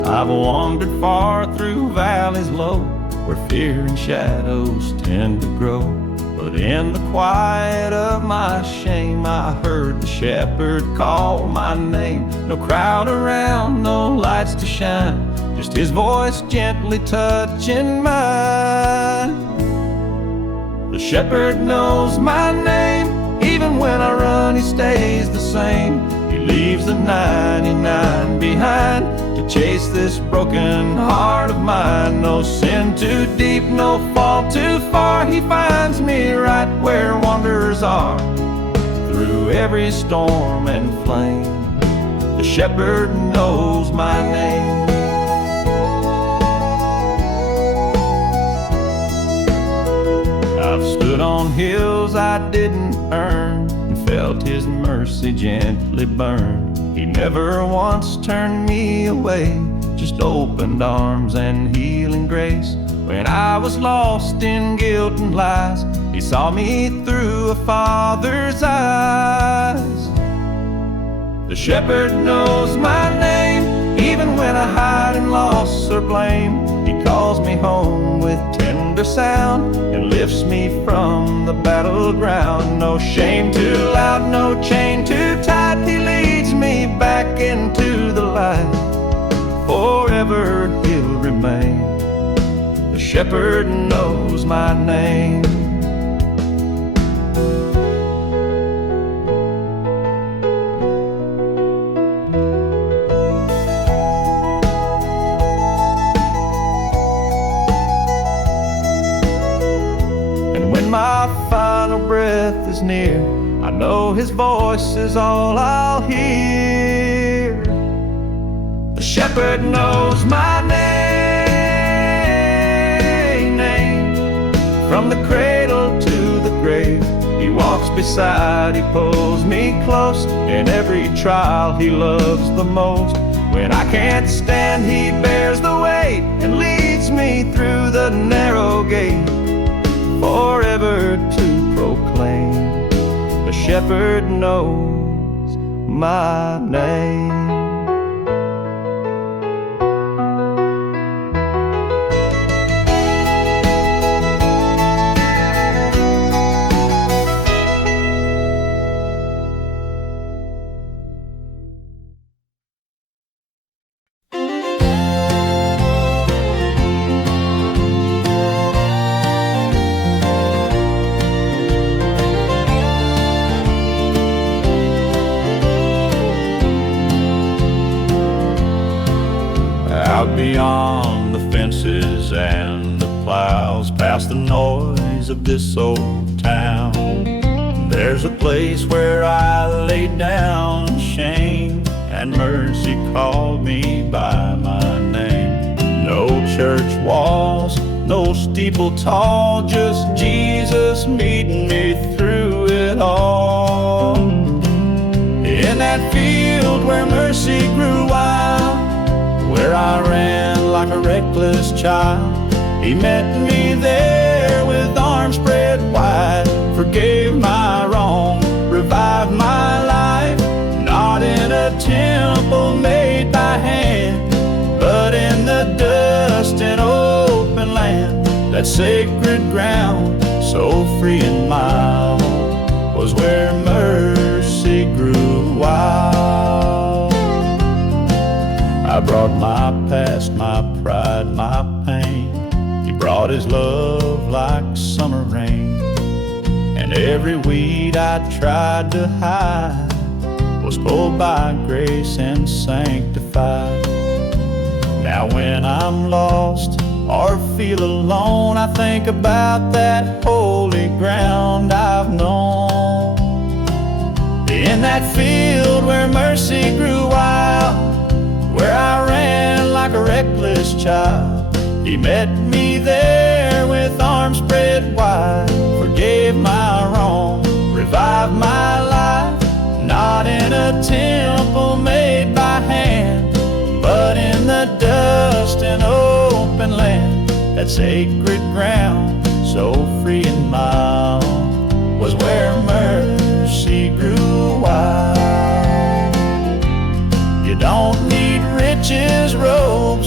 I've wandered far through valleys low, where fear and shadows tend to grow. But in the quiet of my shame, I heard the shepherd call my name. No crowd around, no lights to shine, just his voice gently touching mine. The shepherd knows my name, even when I run he stays the same. He leaves the 99 behind to chase this broken heart of mine. No sin too deep, no fall too far, he finds me right where wanderers are. Through every storm and flame, the shepherd knows my name. I've stood on hills I didn't earn and felt his mercy gently burn. He never once turned me away, just opened arms and healing grace. When I was lost in guilt and lies, he saw me through a father's eyes. The shepherd knows my name, even when I hide in loss or blame. He calls me home with tender sound and lifts me from the battleground. No shame too loud, no chain too tight, he leads me back into the light. Forever he'll remain. The shepherd knows my name. My final breath is near, I know his voice is all I'll hear. The shepherd knows my name. From the cradle to the grave, he walks beside, he pulls me close. In every trial he loves the most. When I can't stand, he bears the weight and leads me through the narrow gate, forever to proclaim. The shepherd knows my name. Out beyond the fences and the plows, past the noise of this old town, there's a place where I laid down shame, and mercy called me by my name. No church walls, no steeple tall, just Jesus meeting me through it all. In that field where mercy grew wild, where I ran like a reckless child, he met me there with arms spread wide, forgave my wrong, revived my life. Not in a temple made by hand, but in the dust and open land. That sacred ground, so free and mild, was where mercy grew wild. I brought my past, my pride, my pain. He brought his love like summer rain. And every weed I tried to hide was pulled by grace and sanctified. Now when I'm lost or feel alone, I think about that holy ground I've known. In that field where mercy grew wild, where I ran like a reckless child, he met me there with arms spread wide, forgave my wrong, revived my life. Not in a temple made by hand, but in the dust and open land. That sacred ground, so free and mild, was where mercy grew wild. You don't need riches, robes,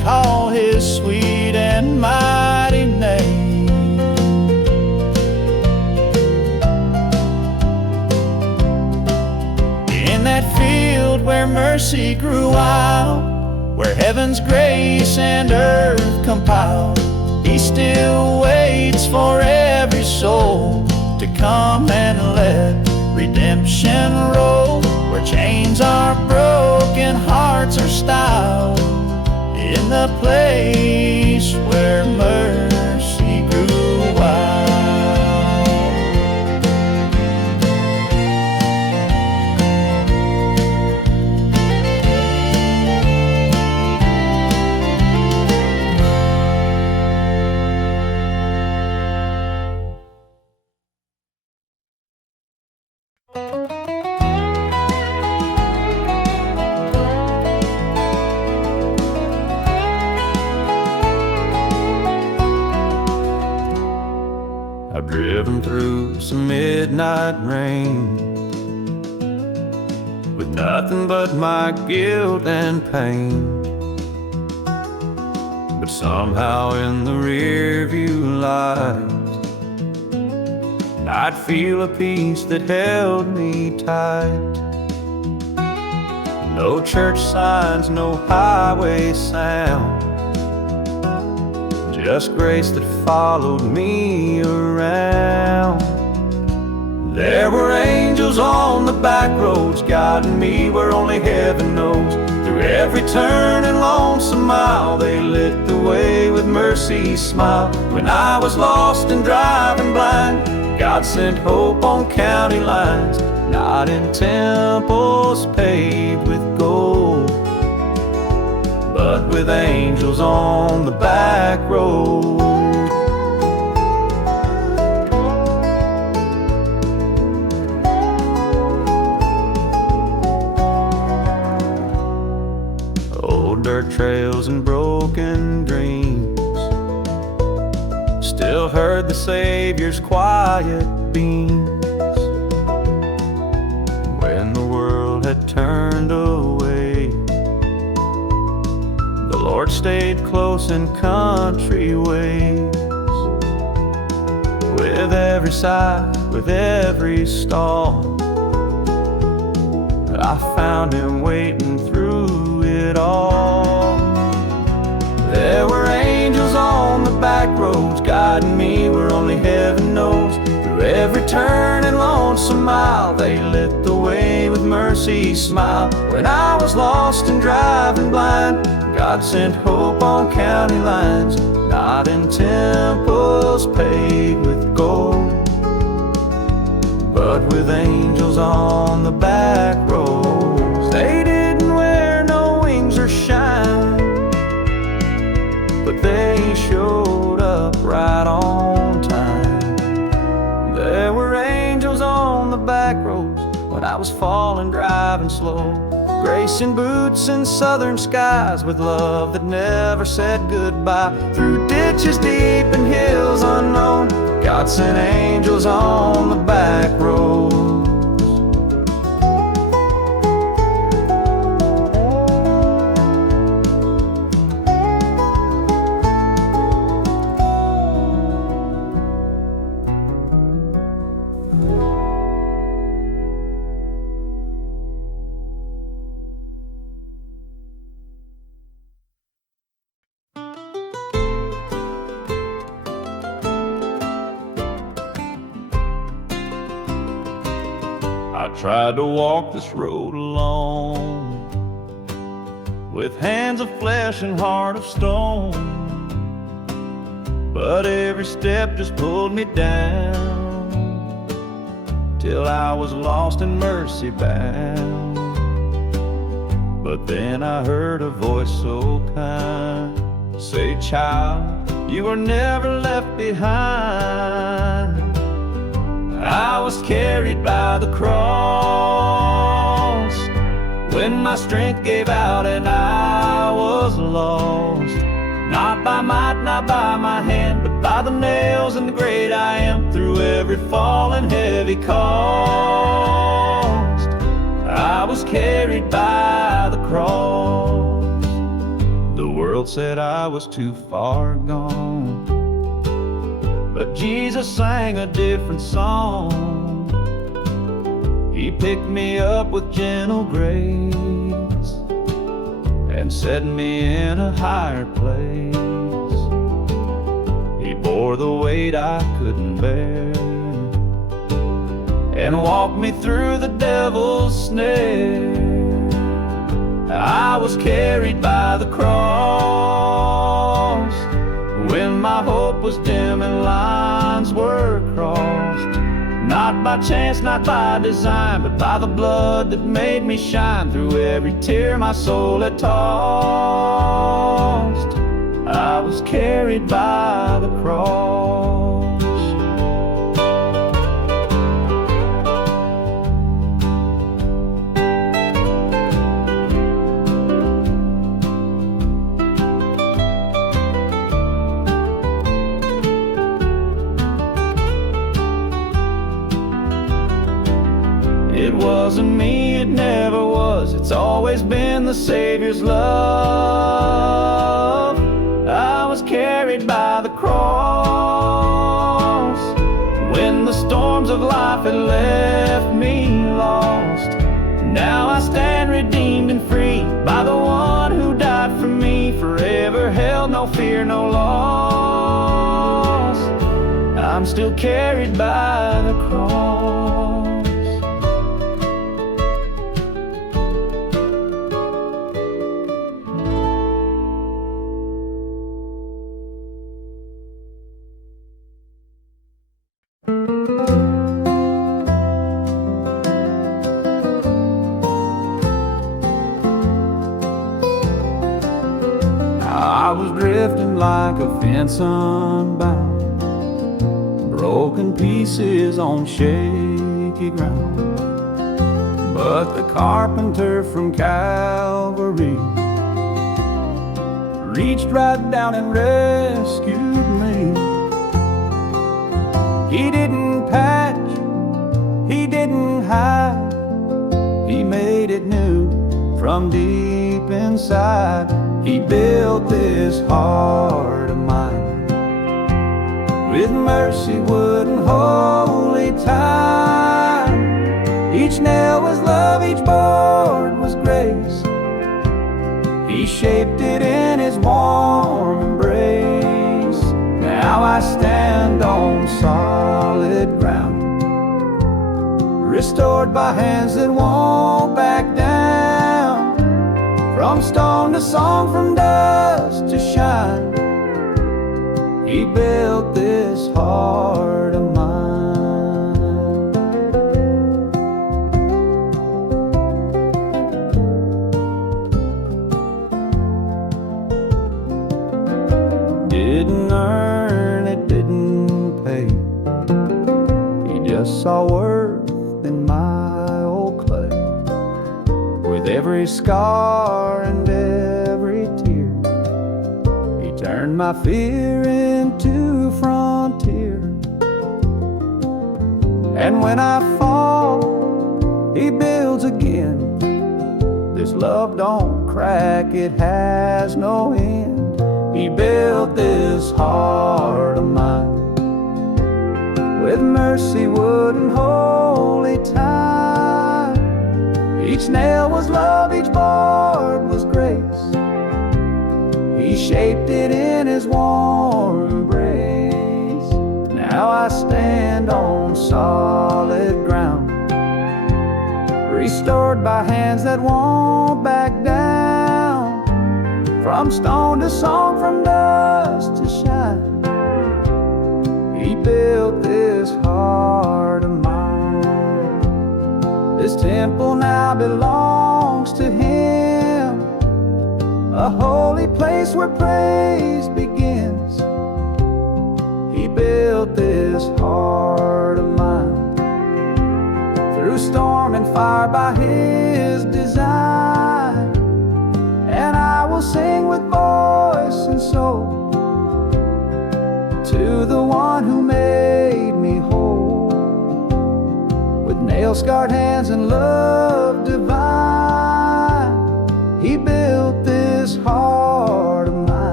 call his sweet and mighty name. In that field where mercy grew wild, where heaven's grace and earth compiled, he still waits for every soul to come and let redemption roll. Where chains are broken, hearts are styled, in the place where mercy grew wild. I've driven through some midnight rain with nothing but my guilt and pain, but somehow in the rearview light I'd feel a peace that held me tight. No church signs, no highway sound, just grace that followed me around. There were angels on the back roads guiding me where only heaven knows. Through every turn and lonesome mile, they lit the way with mercy's smile. When I was lost and driving blind, God sent hope on county lines, not in temples paved with gold, but with angels on the back road. Old dirt trails and broken dreams, still heard the Savior's quiet beams. When the world had turned away, the Lord stayed close in country ways. With every sigh, with every storm, I found him waiting through it all. There were angels on the back roads guiding me where only heaven knows. Through every turn and lonesome mile, they lit the way with mercy's smile. When I was lost and driving blind, God sent hope on county lines, not in temples paved with gold, but with angels on the back roads. They didn't wear no wings or shine, but they showed up right on time. There were angels on the back roads when I was falling, driving slow, gracing boots in southern skies with love that never said goodbye. Through ditches deep and hills unknown, God sent angels on the back roads. I tried to walk this road alone, with hands of flesh and heart of stone, but every step just pulled me down, till I was lost and mercy bound. But then I heard a voice so kind say, "Child, you were never left behind." I was carried by the cross when my strength gave out and I was lost. Not by might, not by my hand, but by the nails and the great I am. Through every fall and heavy cost, I was carried by the cross. The world world said I was too far gone, but Jesus sang a different song. He picked me up with gentle grace and set me in a higher place. He bore the weight I couldn't bear and walked me through the devil's snare. I was carried by the cross when my hope was dim and lines were crossed. Not by chance, not by design, but by the blood that made me shine through every tear my soul had tossed. I was carried by the cross. It wasn't me, it never was. It's always been the Savior's love. I was carried by the cross when the storms of life had left me lost. Now I stand redeemed and free by the one who died for me. Forever held no fear, no loss. I'm still carried by the cross. I was drifting like a fence unbound, broken pieces on shaky ground. But the carpenter from Calvary reached right down and rescued me. He didn't patch, he didn't hide, he made it new from deep inside. He built this heart of mine with mercy, wood, and holy time. Each nail was love, each board was grace. He shaped it in his warm embrace. Now I stand on solid ground, restored by hands that won't back down. From stone to song, from dust to shine, he built this heart of mine. Didn't earn it, didn't pay. He just saw worth in my old clay. With every scar and every tear, he turned my fear into frontier. And when I fall, he builds again. This love don't crack, it has no end. He built this heart of mine with mercy, wood, and holy time. Each nail was love, each board was grace. He shaped it in his warm embrace. Now I stand on solid ground, restored by hands that won't back down. From stone to song, from dust to shine, he built this heart of mine. This temple now belongs to him, a holy place where praise begins. He built this heart of mine through storm and fire by his design. And I will sing with voice and soul to the one who made me whole. With nail-scarred hands and love divine, he built this heart of mine.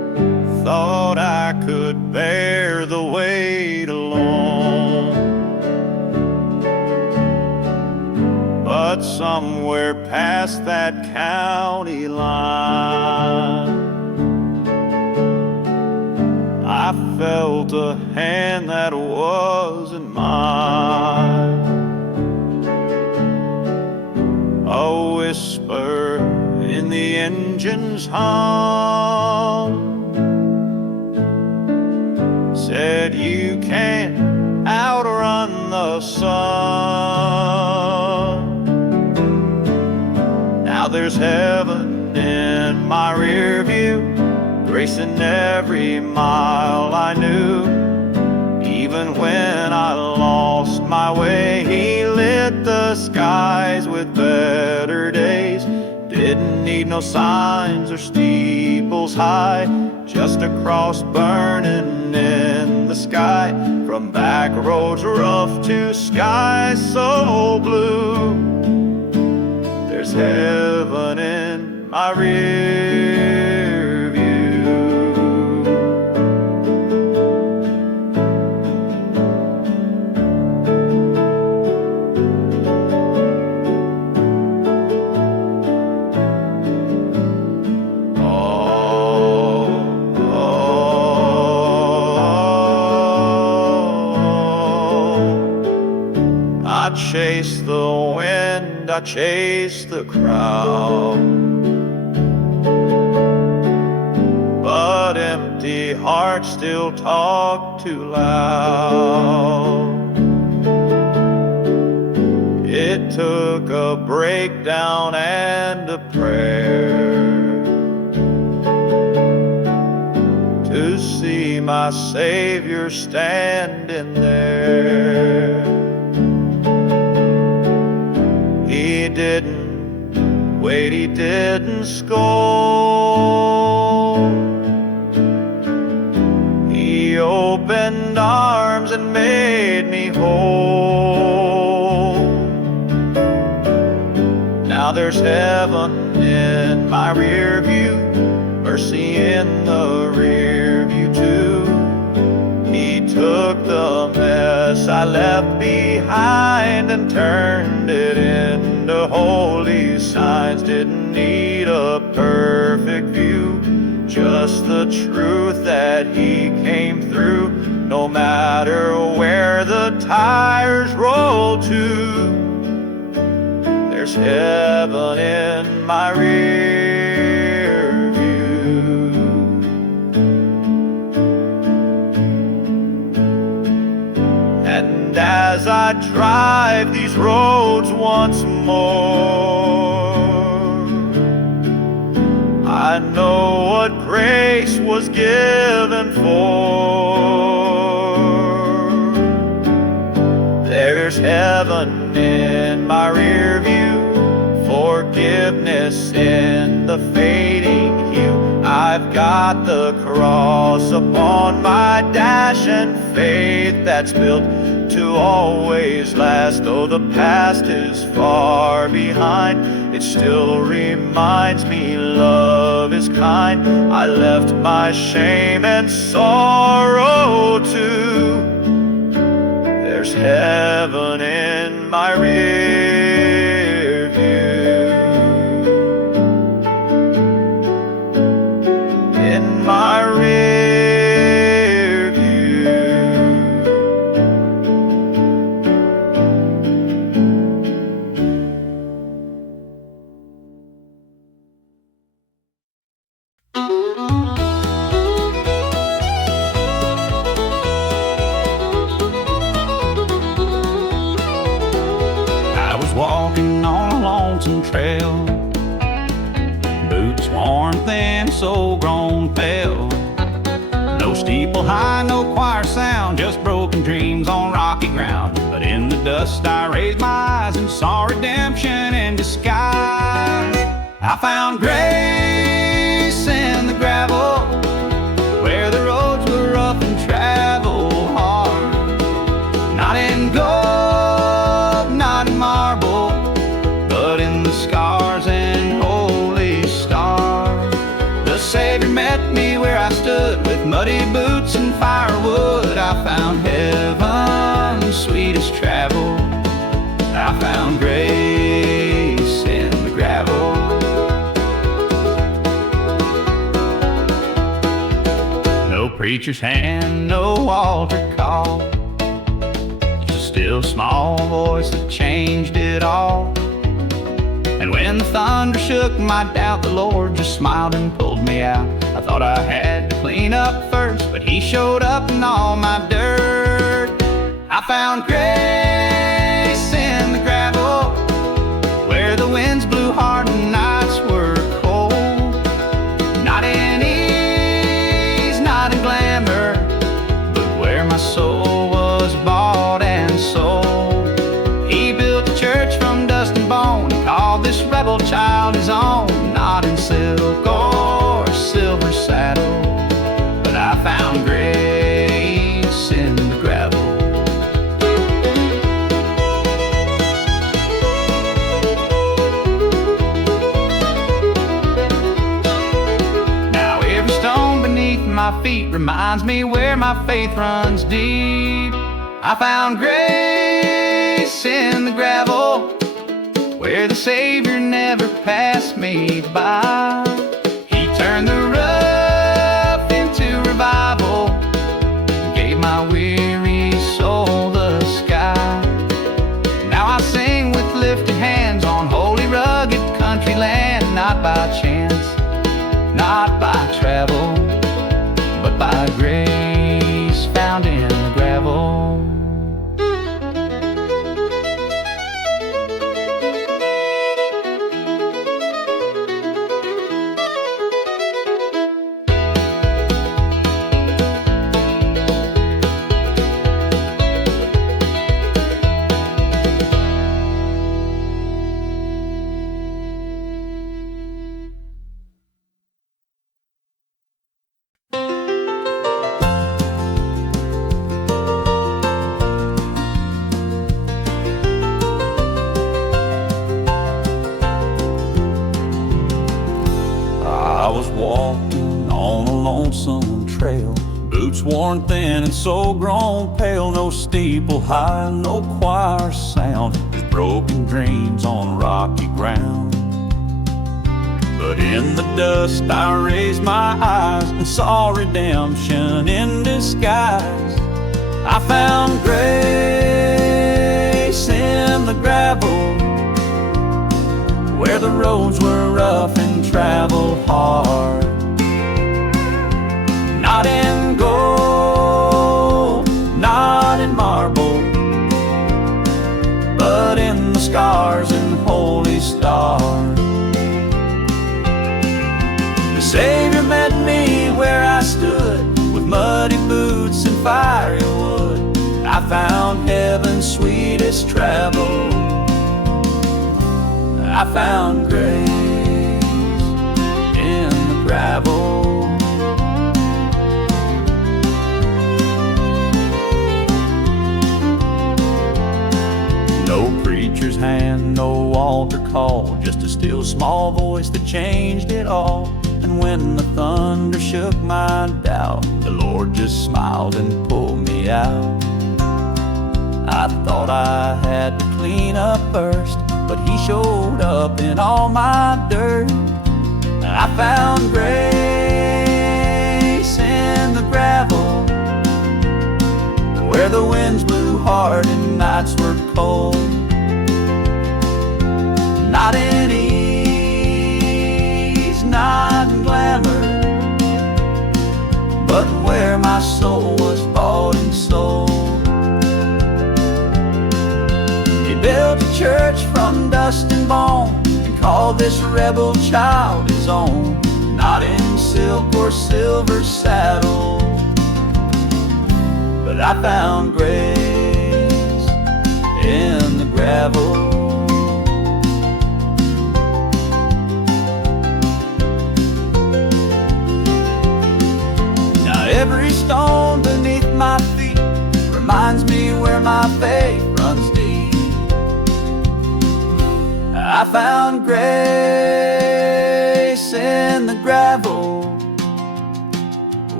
I could bear the weight alone. But somewhere past that county line, I felt a hand that wasn't mine. A whisper in the engine's hum said, "You can't outrun the sun." Now there's heaven in my rear view, racing every mile I knew. Even when I lost my way, he lit the skies with better days. Didn't need no signs or steeples high, just a cross burning in the sky. From back roads rough to skies so blue, there's heaven in my rear view. I chase the wind, I chase the crowd, but empty hearts still talk too loud. It took a breakdown and a prayer to see my Savior standing there. He didn't wait, he didn't scold. He opened arms and made me whole. Now there's heaven in my rear view, mercy in the rear view too. He took the mess I left behind and turned it into holy signs. Didn't need a perfect view, just the truth that he came through. No matter where the tires roll to, there's heaven in my rear view. And as I drive these roads once more, I know what grace was given for. There's heaven in my rear view, forgiveness in the fading hue. I've got the cross upon my dash and faith that's built to always last. Though the past is far behind, it still reminds me love is kind. I left my shame and sorrow too. There's heaven in my rear view. In my rear view. I was walking on a lonesome trail, boots worn thin, soul grown pale. No steeple high, no choir sound, just broken dreams on rocky ground. But in the dust I raised my eyes and saw redemption in disguise. I found grace in the gravel, where the roads were rough and travel hard. Not in gold, not in marble, but in the scars and holy stars. The Savior met me where I stood, stood with muddy boots and firewood. I found heaven, sweetest travel. I found grace in the gravel. No preacher's hand, no altar call, just a still small voice that changed it all. And when the thunder shook my doubt, the Lord just smiled and pulled me out. I thought I had to clean up first, but He showed up in all my dirt. I found grace in the gravel, where the winds blew hard and nights were cold. Not in ease, not in glamour, but where my soul was bought and sold. He built a church from dust and bone, called this rebel child His own. Not in silk or silver saddle, but I found grace in the gravel. Now every stone beneath my feet reminds me where my faith runs deep. I found grace in the gravel, where the Savior never passed me by. He turned the rough into revival, gave my weary soul the sky. Now I sing with lifted hands on holy rugged country land, not by chance, not by travel, but by grace found in the gravel. I was walking on a lonesome trail, boots worn thin and so grown pale. No steeple high, no choir sound, just broken dreams on rocky ground. But in the dust I raised my eyes and saw redemption in disguise. I found grace in the gravel, where the roads were rough and travel hard. Not in gold, not in marble, but in the scars and holy stars. The Savior met me where I stood, with muddy boots and fiery wood. I found heaven's sweetest travel. I found grace in the gravel. No preacher's hand, no altar call, just a still small voice that changed it all. And when the thunder shook my doubt, the Lord just smiled and pulled me out. I thought I had to clean up first, but He showed up in all my dirt. I found grace in the gravel, where the winds blew hard and nights were cold. Not in ease, not in glamour, but where my soul was bought and sold. He built a church from dust and bone, and called this rebel child His own. Not in silk or silver saddle, but I found grace in the gravel. Now every stone beneath my feet reminds me where my faith runs deep. I found grace in the gravel,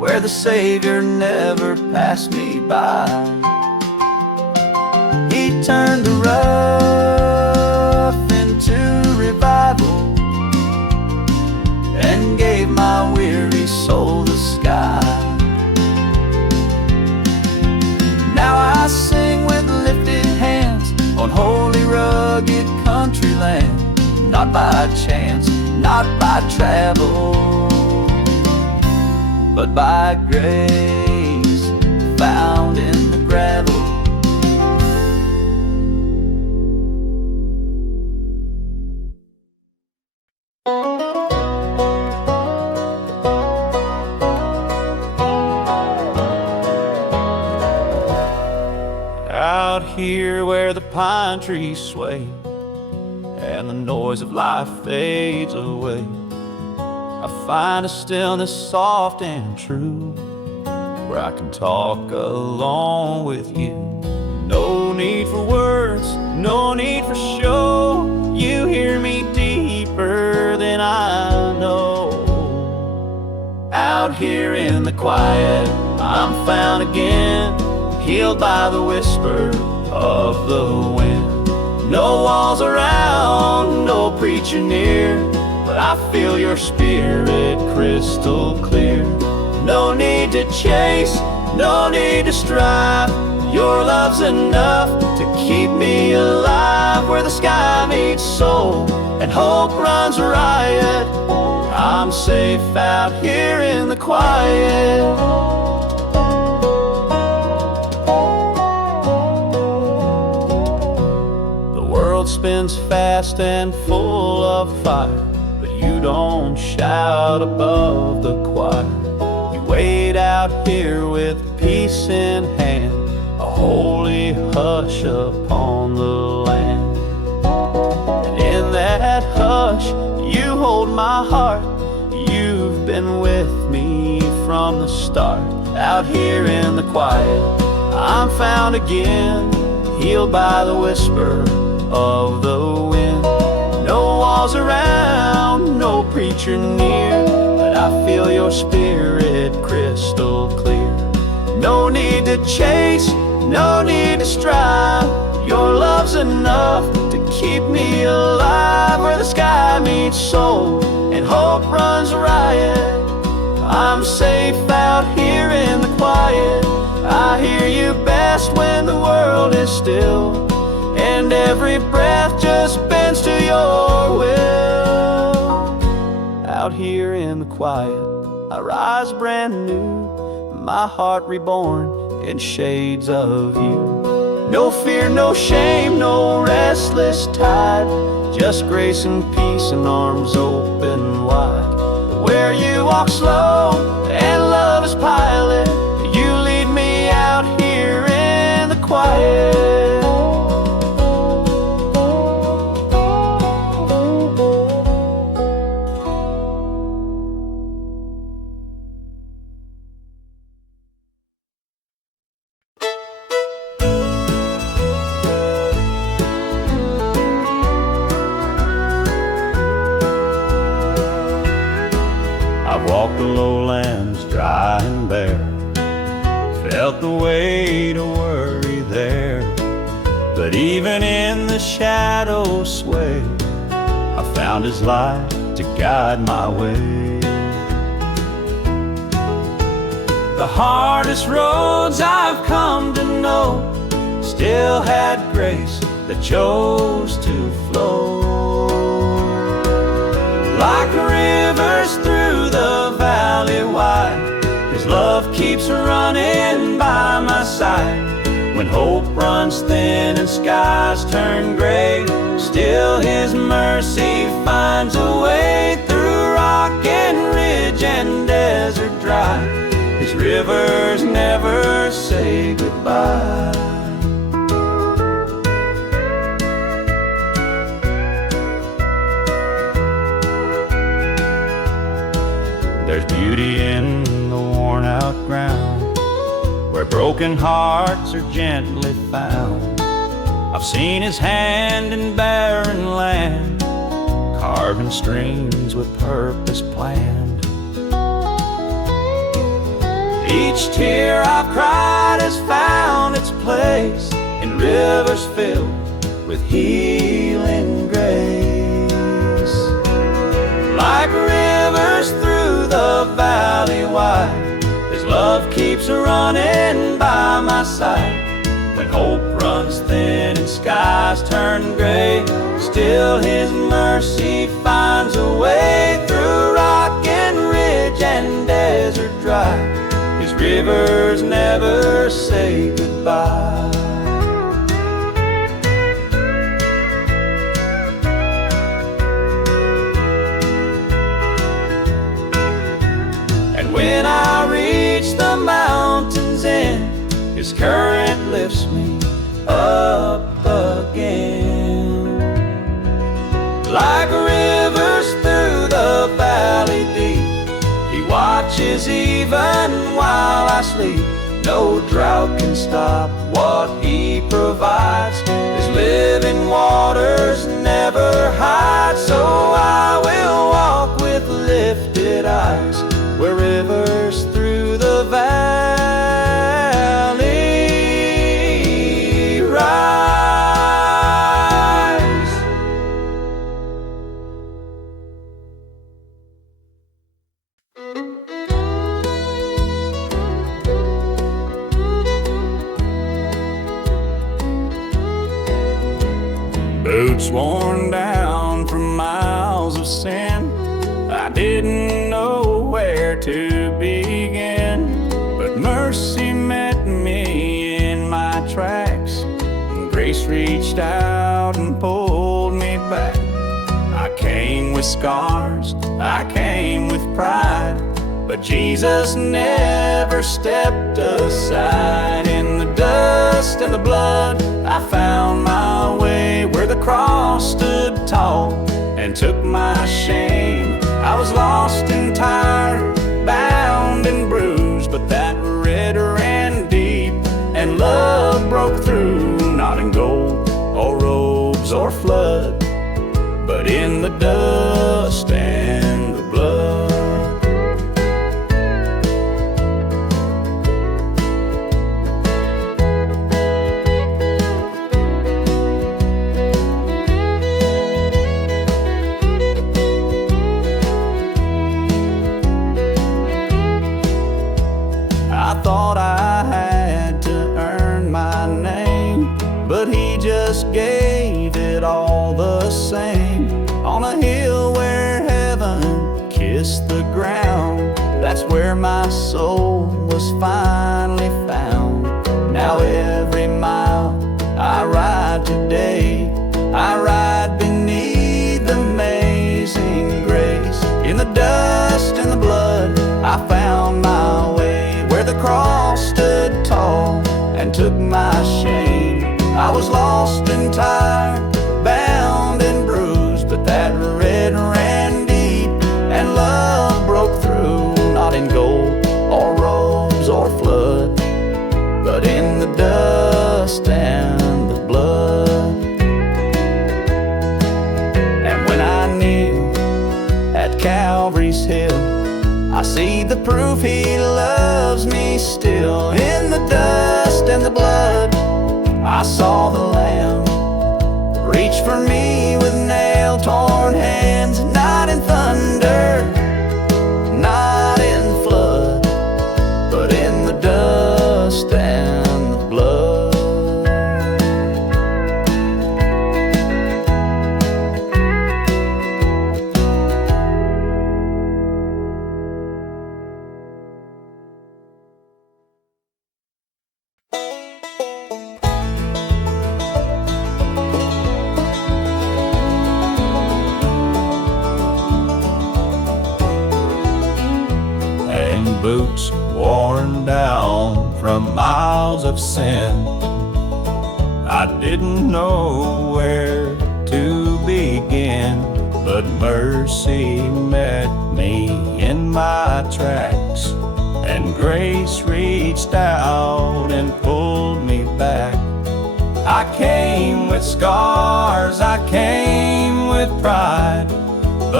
where the Savior never passed me by. He turned the rough into revival and gave my weary soul the sky. Now I sing with lifted hands on holy rugged country land, not by chance, not by travel, but by grace found in the gravel. Out here where the pine trees sway and the noise of life fades away, I find a stillness soft and true, where I can talk along with you. No need for words, no need for show. You hear me deeper than I know. Out here in the quiet, I'm found again, healed by the whisper of the wind. No walls around, no preacher near, but I feel your spirit crystal clear. No need to chase, no need to strive. Your love's enough to keep me alive. Where the sky meets soul and hope runs riot, I'm safe out here in the quiet. The world spins fast and full of fire, but you don't shout above the choir. You wait out here with peace in hand, a holy hush upon the land. And in that hush, you hold my heart. You've been with me from the start. Out here in the quiet, I'm found again, healed by the whisper of the wind. No walls around, no preacher near, but I feel your spirit crystal clear. No need to chase, no need to strive. Your love's enough to keep me alive. Where the sky meets soul and hope runs riot, I'm safe out here in the quiet. I hear you best when the world is still, and every breath just bends to your will. Out here in the quiet, I rise brand new, my heart reborn in shades of you. No fear, no shame, no restless tide, just grace and peace and arms open wide. Where you walk slow and love is pilot, you lead me out here in the quiet. I've walked the lowlands dry and bare, felt the weight of worry there, but even in the shadows sway, I found His light to guide my way. The hardest roads I've come to know still had grace that chose to flow. Like rivers through the valley wide, His love keeps running by my side. When hope runs thin and skies turn gray, still His mercy finds a way through rock and ridge and desert dry. His rivers never say goodbye. There's beauty in the worn out ground, where broken hearts are gently found. I've seen His hand in barren land, carving streams with purpose planned. Each tear I've cried has found its place in rivers filled with healing grace. Like rivers through the valley wide, His love keeps running by my side. When hope runs thin and skies turn gray, still His mercy finds a way through rock and ridge and desert dry. His rivers never say goodbye. And when I reach the mountain's end, His current lifts me up again. Like rivers through the valley deep, He watches even while I sleep. No drought can stop what He provides. His living waters never hide. So I will walk with lifted eyes where rivers through the valley rise. Boots worn down from miles of sin, I didn't know where to begin, but mercy met me in my tracks, and grace reached out and pulled me back. I came with scars, I came with pride, but Jesus never stepped aside. In the dust and the blood, I found my way where the cross stood tall and took my shame. I was lost and tired, bound and bruised, but that red ran deep and love broke through. Not in gold or robes or flood, but in the dust and the blood. I thought I had to earn my name, but He just gave it all the same. On a hill where heaven kissed the ground, that's where my soul was finally found. Now every mile I ride today, I ride beneath the amazing grace. In the dust and the blood, I found my way where the cross stood tall and took my shame. I was lost and tired, bound and bruised, but that red ran deep and love broke through. Not in gold or robes or flood, but in the dust and the blood. And when I kneel at Calvary's hill, I see the proof He loves me still. In the dust and the blood, I saw the Lamb reach for me with nail-torn hands. Not in thunder, not in flood, but in the dust and the blood. Boots worn down from miles of sin, I didn't know where to begin, but mercy met me in my tracks, and grace reached out and pulled me back. I came with scars, I came with pride, but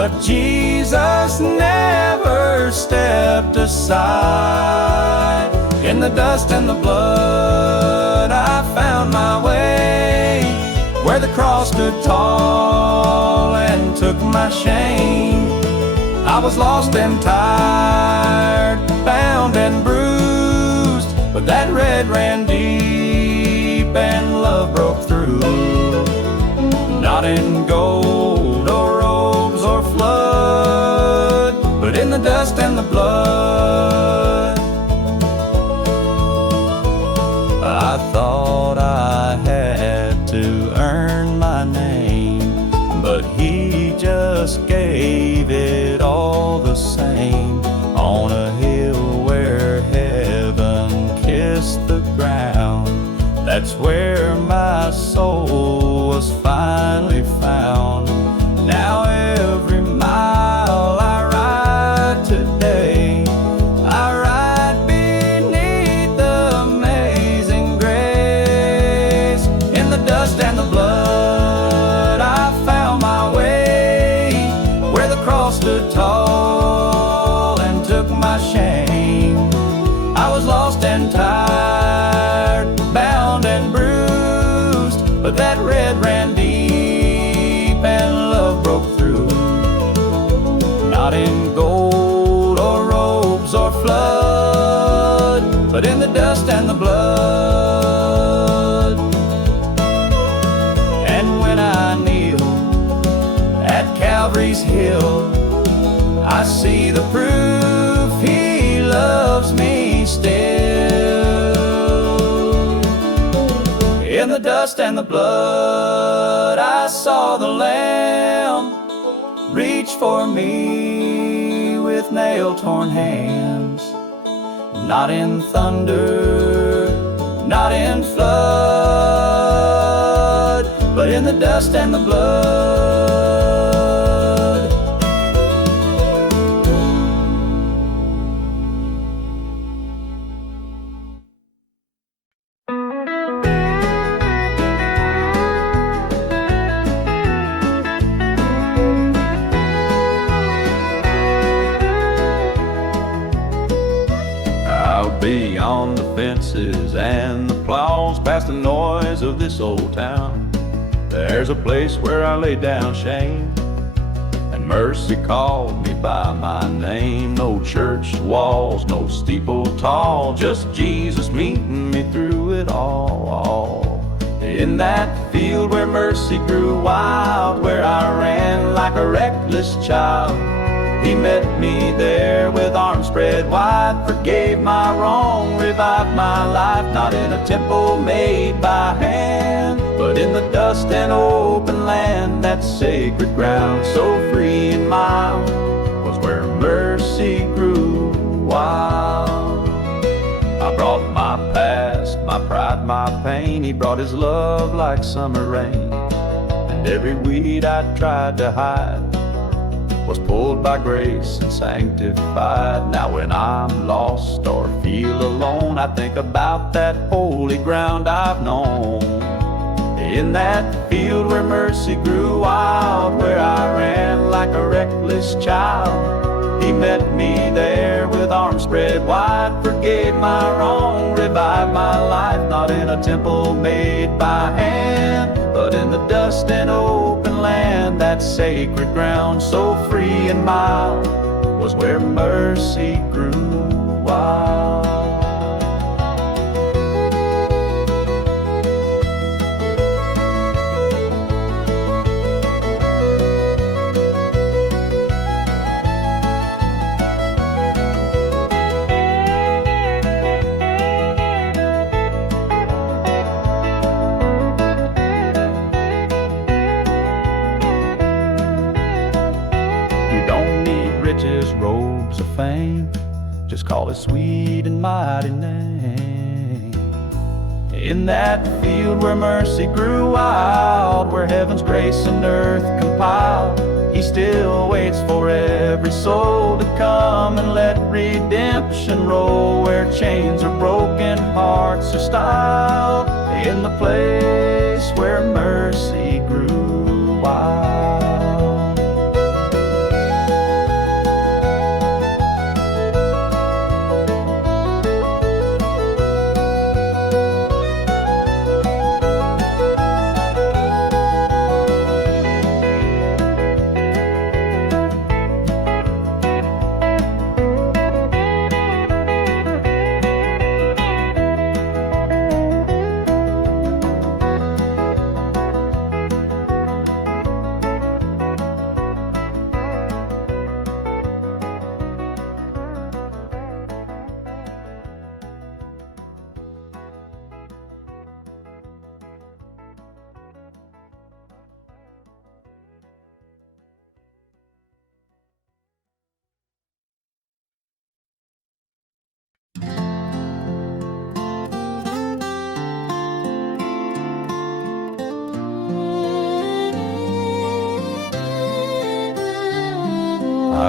But Jesus never stepped aside. In the dust and the blood I found my way, where the cross stood tall and took my shame. I was lost and tired, bound and bruised, but that red ran deep and love broke through. Not in gold or robes or flood, but in the dust and the blood. I thought I had to earn my name, but He just gave it all the same. On a hill where heaven kissed the ground, that's where my soul was finally found. Now every mile I ride today, I ride beneath the amazing grace. In the dust and the blood I found my way, where the cross stood tall and took my shame. I was lost and tired, bound and bruised, but that red ran deep and love broke through. Not in gold or robes or flood, but in the dust and the blood. And when I kneel at Calvary's hill, I see the proof He loves me still. In the dust and the blood I saw the Lamb reach for me with nail-torn hands. Not in thunder, not in flood, but in the dust and the blood. Beyond the fences and the plows, past the noise of this old town, there's a place where I laid down shame, and mercy called me by my name. No church walls, no steeple tall, just Jesus meeting me through it all. In that field where mercy grew wild, where I ran like a reckless child, He met me there with arms spread wide, forgave my wrong, revived my life. Not in a temple made by hand, but in the dust and open land. That sacred ground, so free and mild, was where mercy grew wild. I brought my past, my pride, my pain. He brought His love like summer rain, and every weed I tried to hide was pulled by grace and sanctified. Now when I'm lost or feel alone, I think about that holy ground I've known. In that field where mercy grew wild, where I ran like a reckless child, He met me there with arms spread wide, forgave my wrong, revived my life. Not in a temple made by hand, but in the dust and open land. That sacred ground, so free and mild, was where mercy grew wild. Robes of fame, just call His sweet and mighty name. In that field where mercy grew wild, where heaven's grace and earth compiled, He still waits for every soul to come and let redemption roll. Where chains are broken, hearts are styled, in the place where mercy grew wild.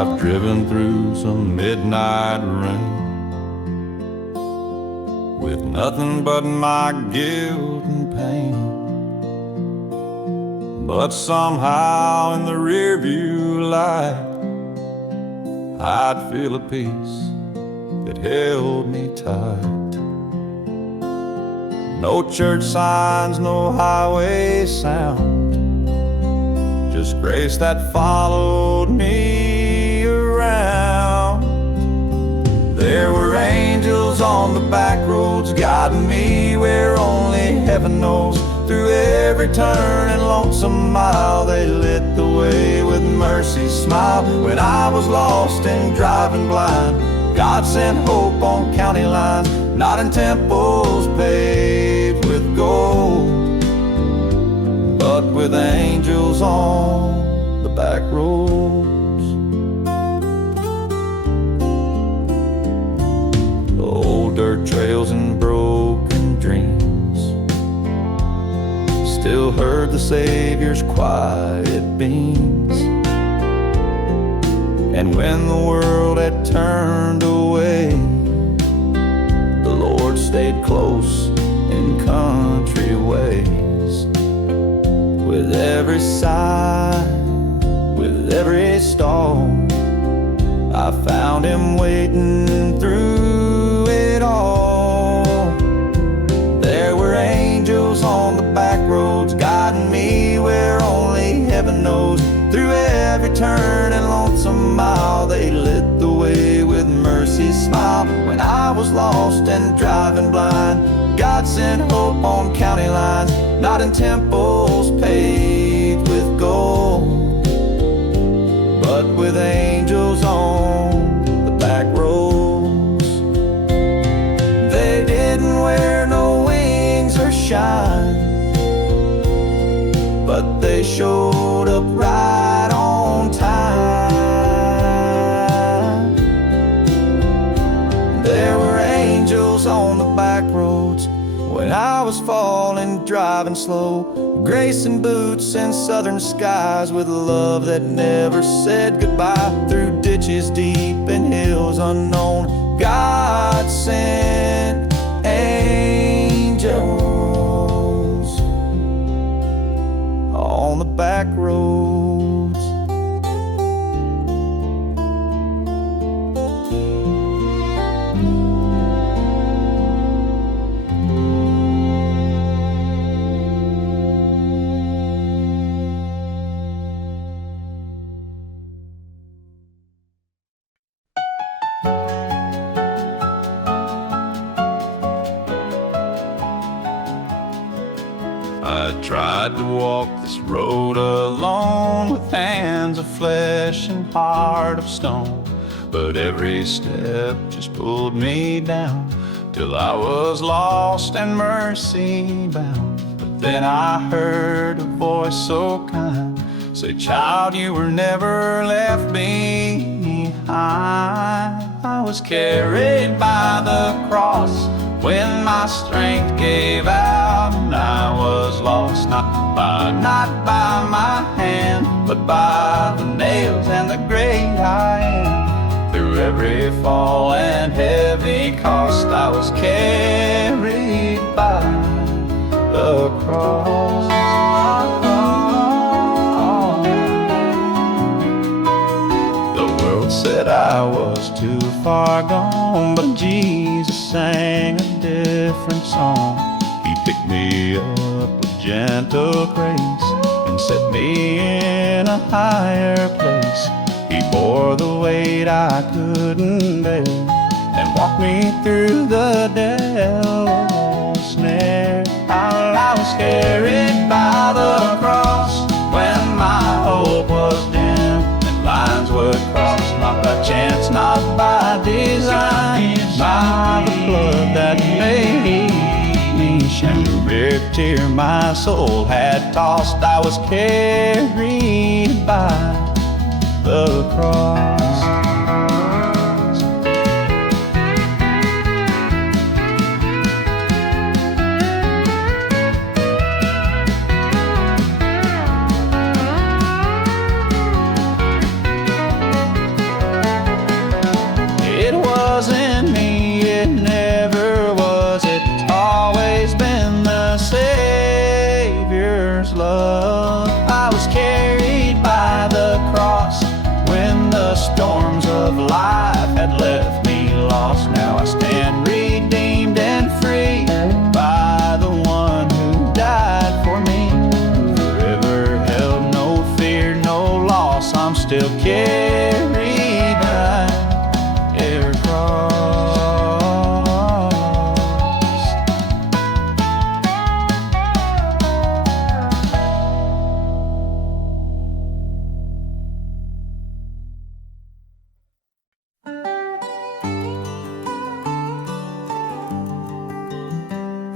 I've driven through some midnight rain with nothing but my guilt and pain. But somehow in the rearview light I'd feel a peace that held me tight. No church signs, no highway sound, just grace that followed me around. There were angels on the back roads guiding me where only heaven knows. Through every turn and lonesome mile they lit the way with mercy's smile. When I was lost and driving blind, God sent hope on county lines, not in temples paved with gold, but with angels on the back roads. Old dirt trails and broken dreams, still heard the Savior's quiet beams. And when the world had turned away, the Lord stayed close in country ways. With every sigh, with every storm, I found Him waiting through it all. There were angels on the back roads guiding me where only heaven knows. Through every turn and lonesome mile they lit the way with mercy's smile. When I was lost and driving blind, God sent hope on county lines, not in temples paved with gold, but with angels on the back roads. They didn't wear no wings or shine, but they showed up right on time. There were angels on the back roads when I was falling, driving slow. Grace in boots and southern skies, with love that never said goodbye. Through ditches deep and hills unknown, God sent angels on the back roads. I tried to walk this road alone with hands of flesh and heart of stone, but every step just pulled me down till I was lost and mercy bound. But then I heard a voice so kind say, "Child, you were never left behind." I was carried by the cross when my strength gave out, and I was lost not by my hand, but by the nails and the great I am. Through every fall and heavy cost, I was carried by the cross. The world said I was too far gone, but Jesus sang a different song. He picked me up with gentle grace and set me in a higher place. He bore the weight I couldn't bear and walked me through the devil's snare. I was carried by the cross when my hope was dim and lines would cross, not by chance, not by design, by the blood that made me shine. Every tear my soul had tossed, I was carried by the cross.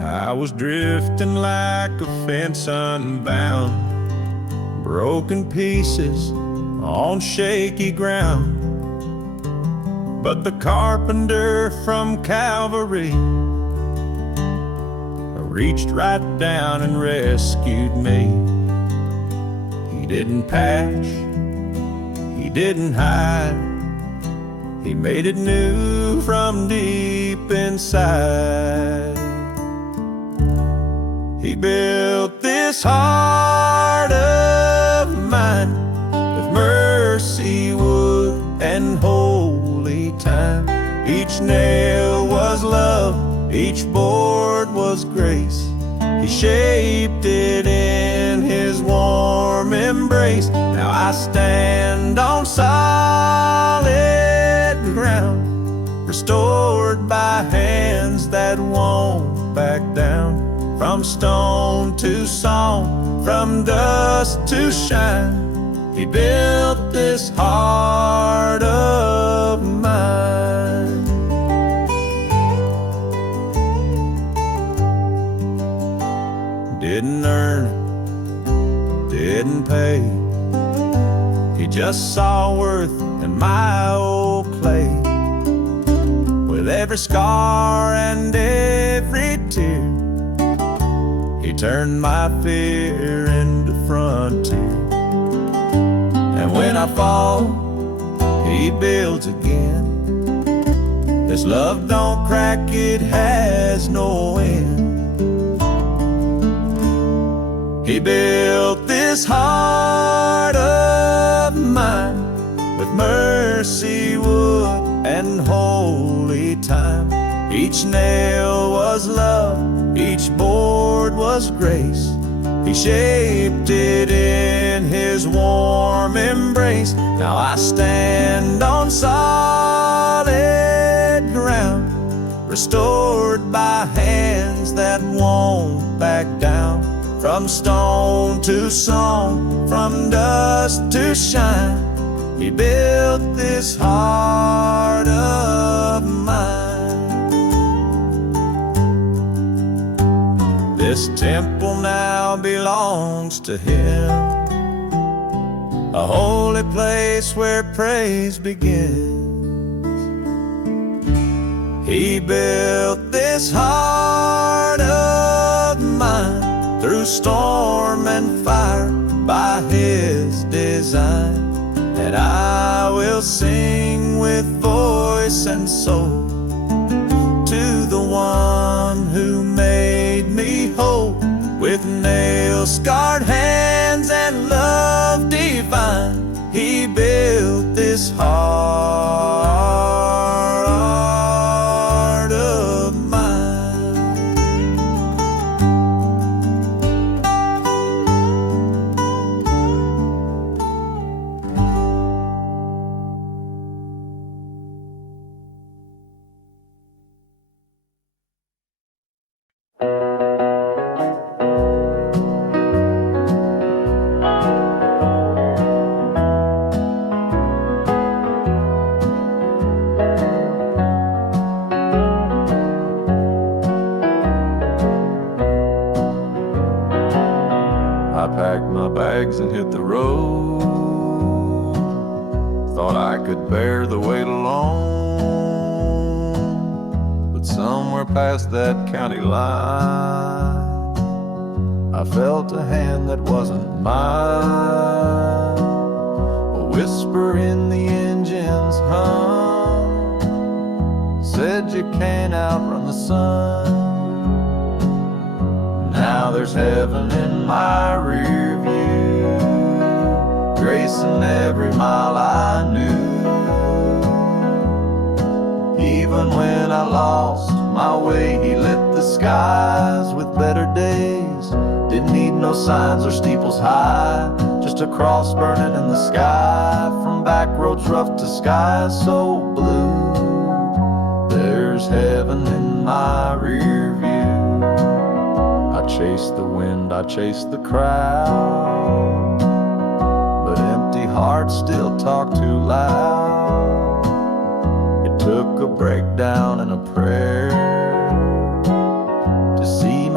I was drifting like a fence unbound, broken pieces on shaky ground. But the carpenter from Calvary reached right down and rescued me. He didn't patch, he didn't hide, he made it new from deep inside. He built this heart of mine with mercy, wood, and holy time. Each nail was love, each board was grace. He shaped it in his warm embrace. Now I stand on solid ground, restored by hands that won't back down. From stone to song, from dust to shine, he built this heart of mine. Didn't earn it, didn't pay. He just saw worth in my old clay. With every scar and every tear, he turned my fear into frontier. And when I fall, he builds again. This love don't crack, it has no end. He built this heart of mine with mercy, wood, and holy time. Each nail was love, each board was grace. He shaped it in his warm embrace. Now I stand on solid ground, restored by hands that won't back down. From stone to song, from dust to shine, he built this heart of mine. This temple now belongs to him, a holy place where praise begins. He built this heart of mine through storm and fire by his design. And I will sing with voice and soul to the one who made me whole. With nail-scarred hands and love divine, he built this heart of mine. I packed my bags and hit the road. Thought I could bear the weight alone, but somewhere past that county line, I felt a hand that wasn't mine. A whisper in the engine's hum said you can't outrun the sun. Now there's heaven in my rear view, gracing every mile I knew. Even when I lost my way, he lit the skies with better days. Didn't need no signs or steeples high, just a cross burning in the sky. From back roads rough to skies so blue, there's heaven in my rear view. I chased the wind, I chased the crowd, but empty hearts still talk too loud. It took a breakdown and a prayer to see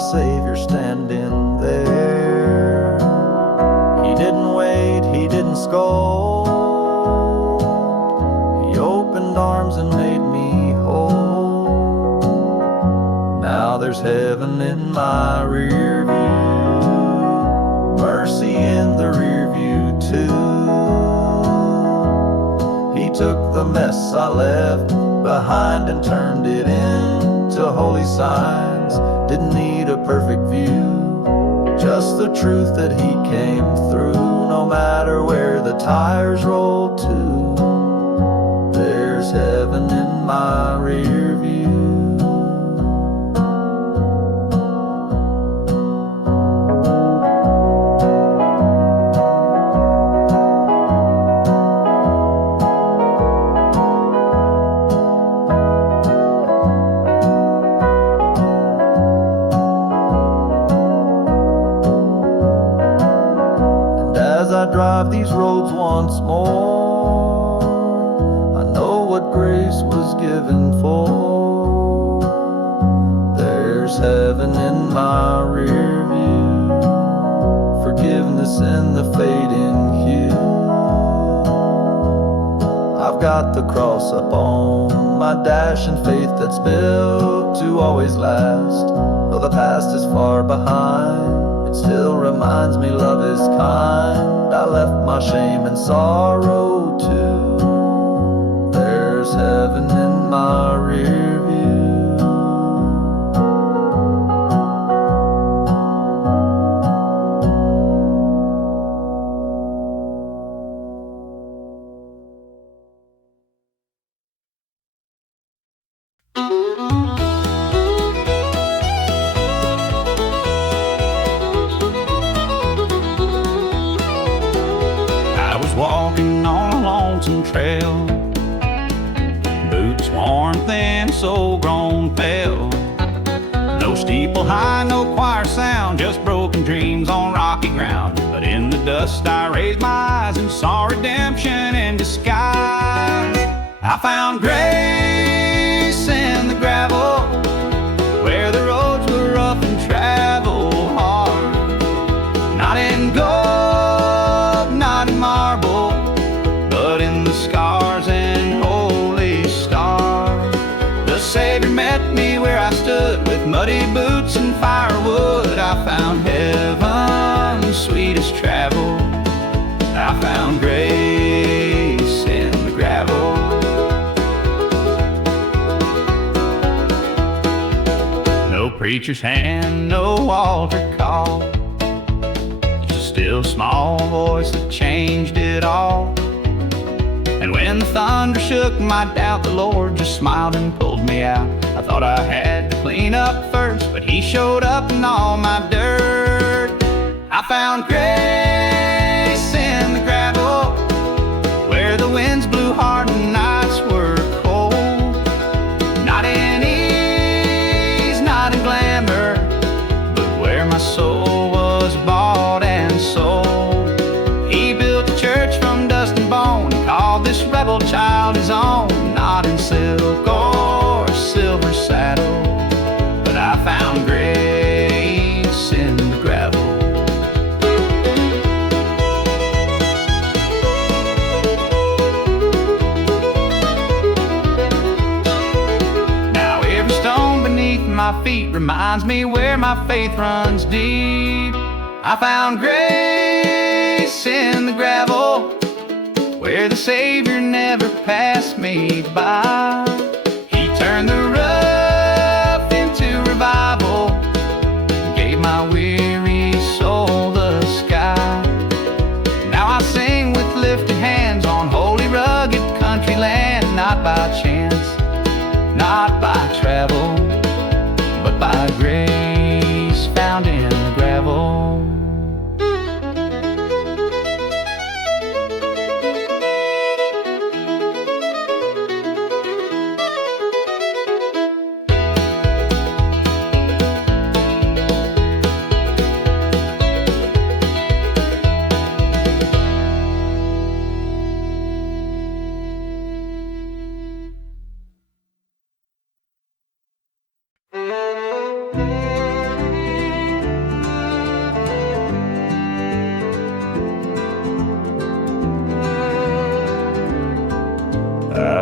Savior standing there. He didn't wait, he didn't scold. He opened arms and made me whole. Now there's heaven in my rear view, mercy in the rear view too. He took the mess I left behind and turned it into holy signs. Didn't need a perfect view, just the truth that he came through. No matter where the tires roll to, there's heaven in my rear view. As I drive these roads once more, I know what grace was given for. There's heaven in my rear view, forgiveness in the fading hue. I've got the cross up on my dash and faith that's built to always last. Though the past is far behind, it still reminds me love is kind. I left my shame and sorrow too. There's heaven in my rear view. Walking on a lonesome trail, boots worn thin, soul grown pale. No steeple high, no choir sound, just broken dreams on rocky ground. But in the dust I raised my eyes and saw redemption in disguise. I found grace in the gravel, where the roads were rough and travel hard. Not in gold, not in marble, but in the scars and holy stars. The Savior met me where I stood, with muddy boots and firewood. I found heaven, sweetest travel. I found grace in the gravel. No preacher's hand, no altar call, still small voice that changed it all. And when the thunder shook my doubt, the Lord just smiled and pulled me out. I thought I had to clean up first, but he showed up in all my dirt. I found grace in the gravel, where the winds blew hard and nights were cold. Not in ease, not in glamour, but where my soul was bought and sold. He built a church from dust and bone, and called this rebel child his own. Not in silk or silver saddle, but I found grace in the gravel. Now every stone beneath my feet reminds me where my faith runs deep. I found grace in the gravel, where the Savior never passed me by. He turned the rough into revival, gave my weary soul the sky. Now I sing with lifted hands on holy rugged country land, not by chance, not by travel, but by grace found in the gravel.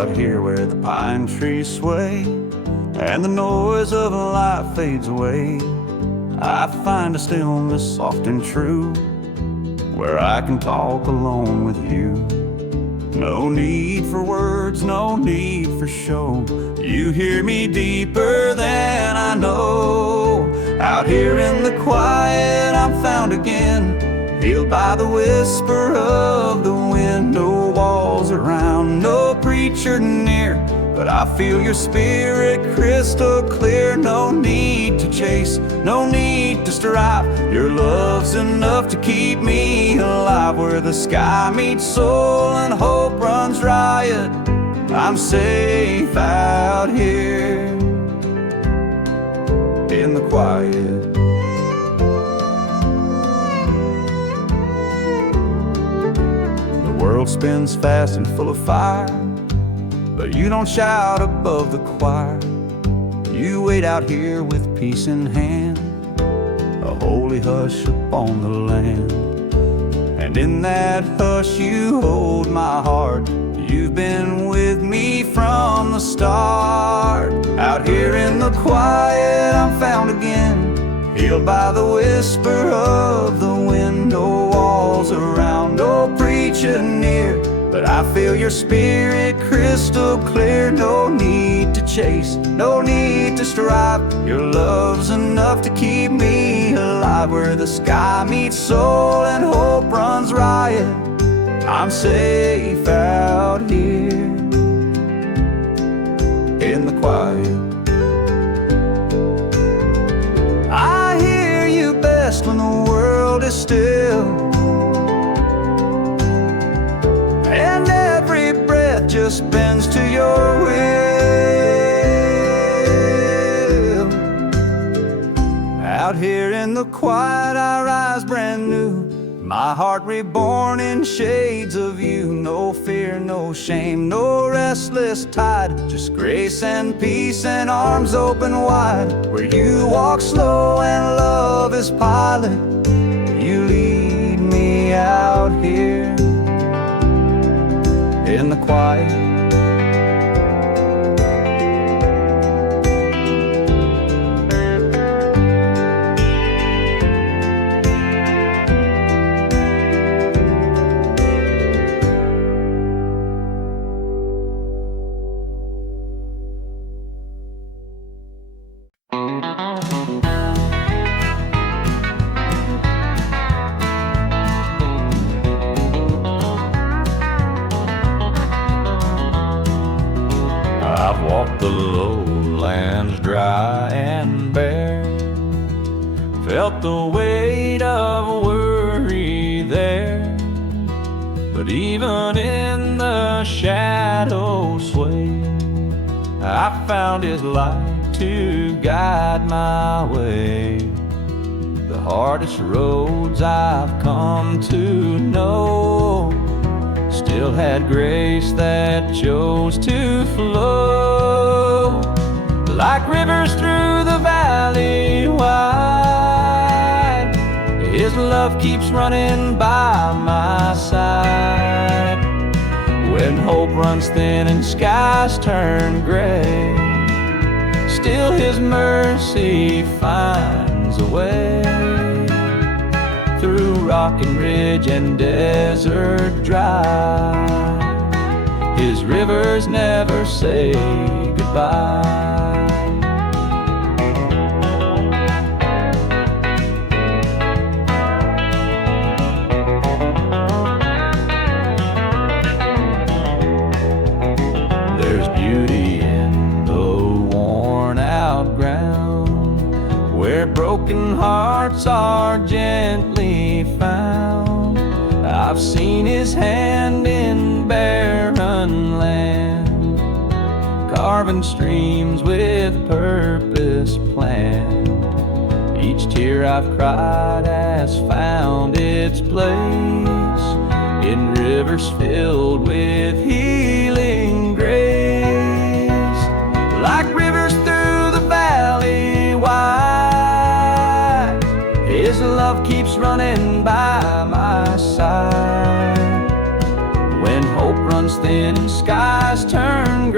out here where the pine trees sway and the noise of life fades away, I find a stillness soft and true where I can talk alone with you. No need for words, no need for show. You hear me deeper than I know. Out here in the quiet I'm found again, healed by the whisper of the wind. No walls around, no preacher near, but I feel your spirit crystal clear. No need to chase, no need to strive. Your love's enough to keep me alive. Where the sky meets soul and hope runs riot, I'm safe out here in the quiet. The world spins fast and full of fire, but you don't shout above the choir. You wait out here with peace in hand, a holy hush upon the land. And in that hush you hold my heart. You've been with me from the start. Out here in the quiet I'm found again, healed by the whisper of the wind. No walls around, no preacher near, but I feel your spirit crystal clear. No need to chase, no need to strive. Your love's enough to keep me alive. Where the sky meets soul and hope runs riot, I'm safe out here in the quiet. I hear you best when the world is still, and every breath just bends to your will. Out here in the quiet I rise brand new, my heart reborn in shades of you. No fear, no shame, no restless tide, just grace and peace and arms open wide. Where you walk slow and love is pilot, you lead me out here in the quiet. I've walked the lowlands dry and bare, felt the weight of worry there, but even in the shadows sway, I found His light to guide my way. The hardest roads I've come to know still had grace that chose to flow, like rivers through the valley wide. His love keeps running by my side. When hope runs thin and skies turn gray, still His mercy finds a way. Through rock and ridge and desert dry, His rivers never say goodbye. There's beauty in the worn out ground, where broken hearts are gently found. I've seen His hand in barren land, carving streams with purpose planned. Each tear I've cried has found its place in rivers filled with healing grace, like rivers through the valley wide. His love keeps running by my side. When hope runs thin and skies turn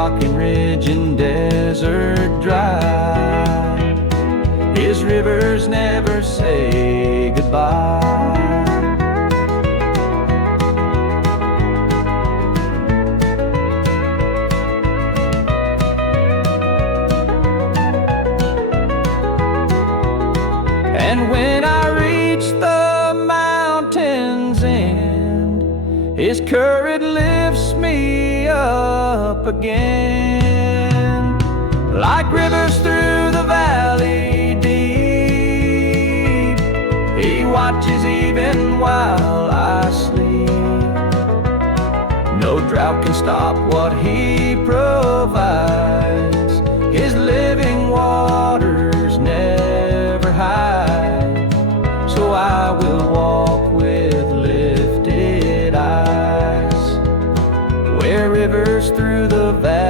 rocking ridge and desert dry. His rivers never say goodbye. And when I reach the mountain's end, His current lifts me up again. Like rivers through the valley deep, He watches even while I sleep. No drought can stop what He provides. His living waters never hide. So I will walk with lifted eyes, where rivers through the valley